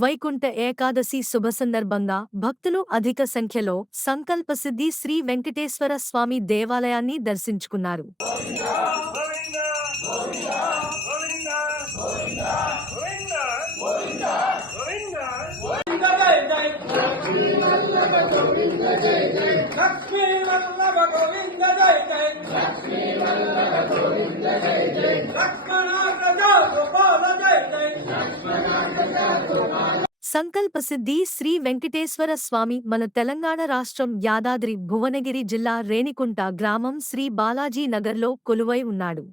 వైకుంఠ ఏకాదశి శుభ సందర్భంగా భక్తులు అధిక సంఖ్యలో సంకల్పసిద్ధి శ్రీ వెంకటేశ్వర స్వామి దేవాలయాన్ని దర్శించుకున్నారు. సంకల్పసిద్ధి శ్రీ వెంకటేశ్వర స్వామి మన తెలంగాణ రాష్ట్రం యాదాద్రి భువనగిరి జిల్లా రేణికుంట గ్రామం శ్రీ బాలాజీ నగర్లో కొలువై ఉన్నాడు.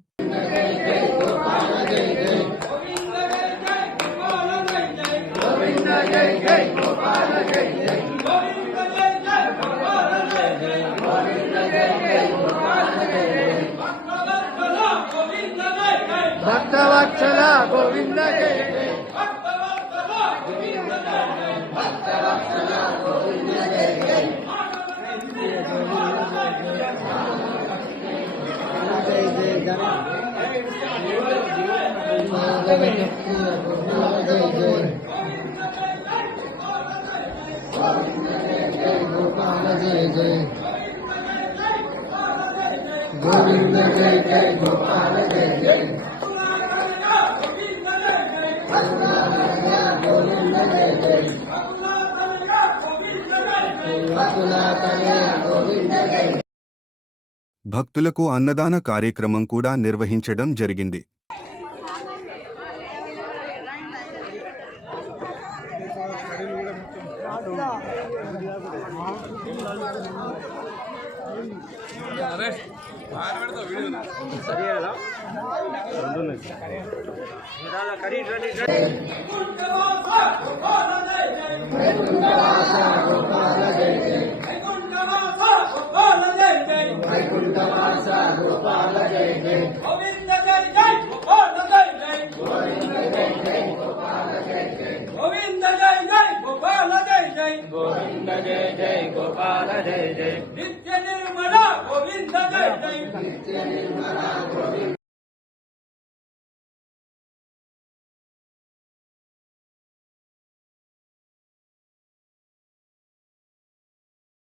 భక్తవత్సల గోవింద జయ జయ గోవింద జయ జయ గోపాల జయ జయ భక్తులకు అన్నదాన కార్యక్రమం కూడా నిర్వహించడం జరిగింది. గోవింద జయ జయ గోపాల జయ జయ నిత్య నిర్మల గోవింద జయ జయ నిత్య నిర్మల గోవింద